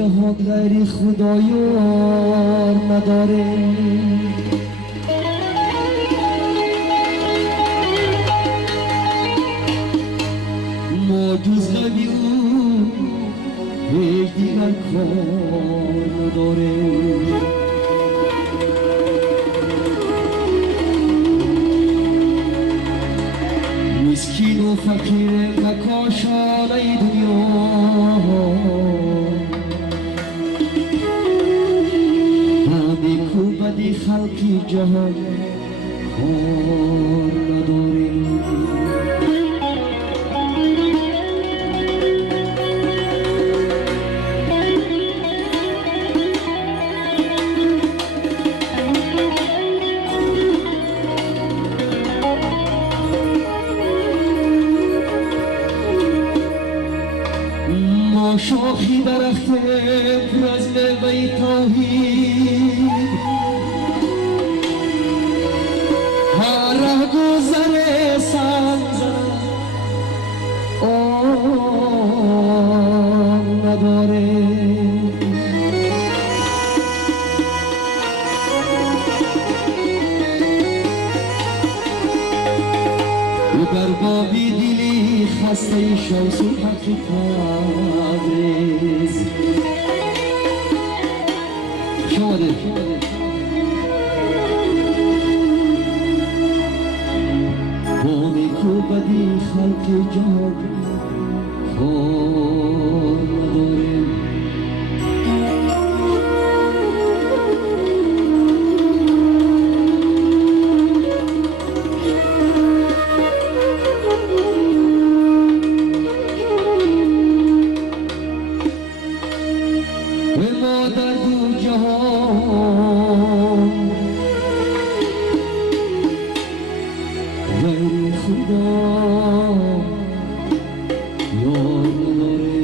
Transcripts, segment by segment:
جهان غیر خدایار نداره. ما جز غمی اون هیچ دیگر کار نداره. مسکین و فقیر تکاشانه دنیا همه کو بدی خلقی جهان کار نداره. شاخی درخت پر از میوه توحید هر ره گذر سنگ آن نداره. در بابی دلی خسته شمس و حق تبریز شده بامی کو بدی خلق جهان کار نداره. ما در دو جهان غیر خدا یار نداره.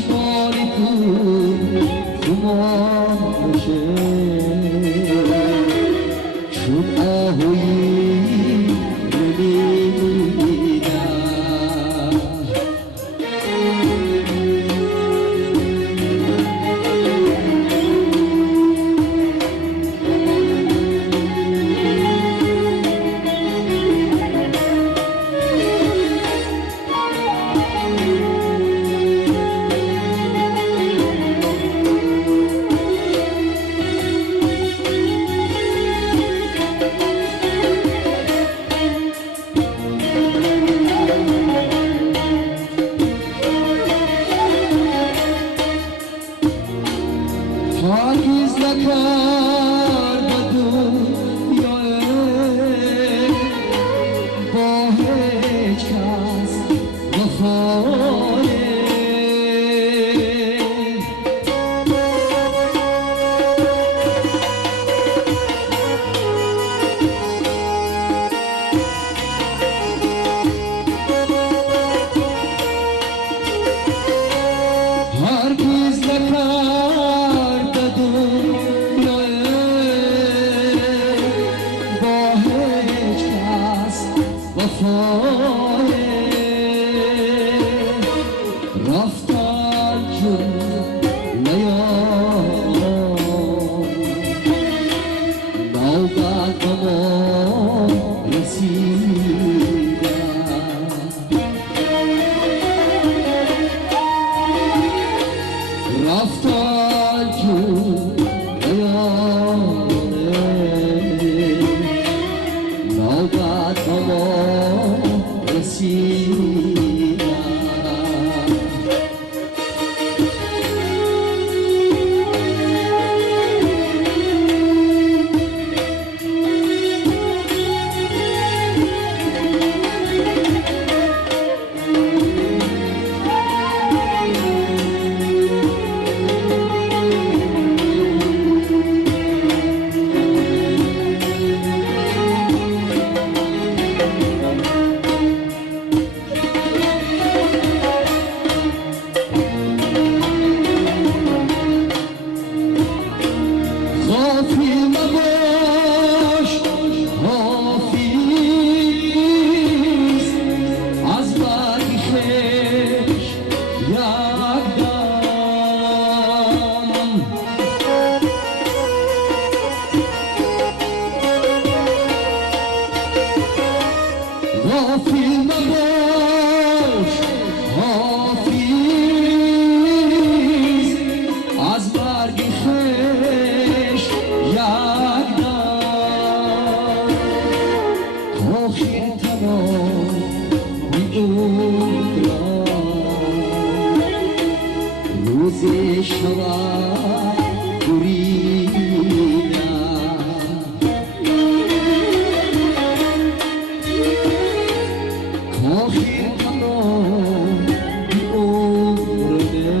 چشمانی تو خمار بشه چون آهویی نمیدم هرگز نکرد دنیای با هیچ کس وفای هرگز نکرد با هیچ کس وفای رفتن جون نیام نوبت به ما رسیدن رفتن جون نیام نوبت به ما رسیدن غافل مباش حافظ از برگ خویش یک دم غافل مباش حافظ از برگ خویش یک دم آخر تمامی عمرم روزی شود بریدم آخر تمامی عمرم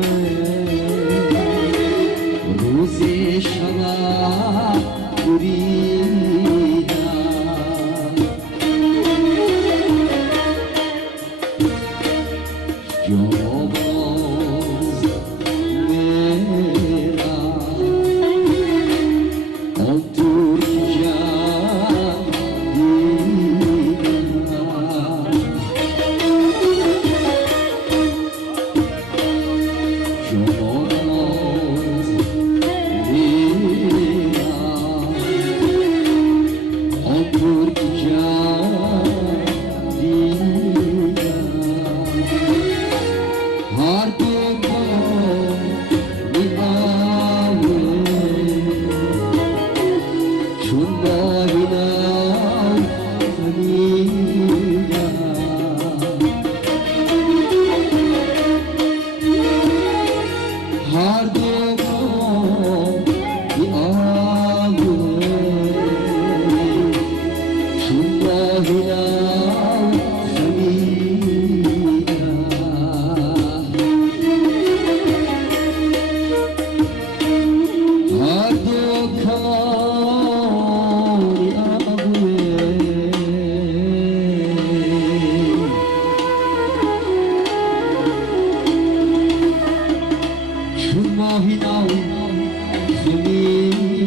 روزی شود بریدم جاباز میرم آنطور که جم دیدم جاباز میرم آنطور که جم دیدم هر دو پام می‌آید چون باینم فهمیدم هر دو پام می‌آید چون باینم فهمیدم هر دو کاری آبوی چون ماهی ناو خیلی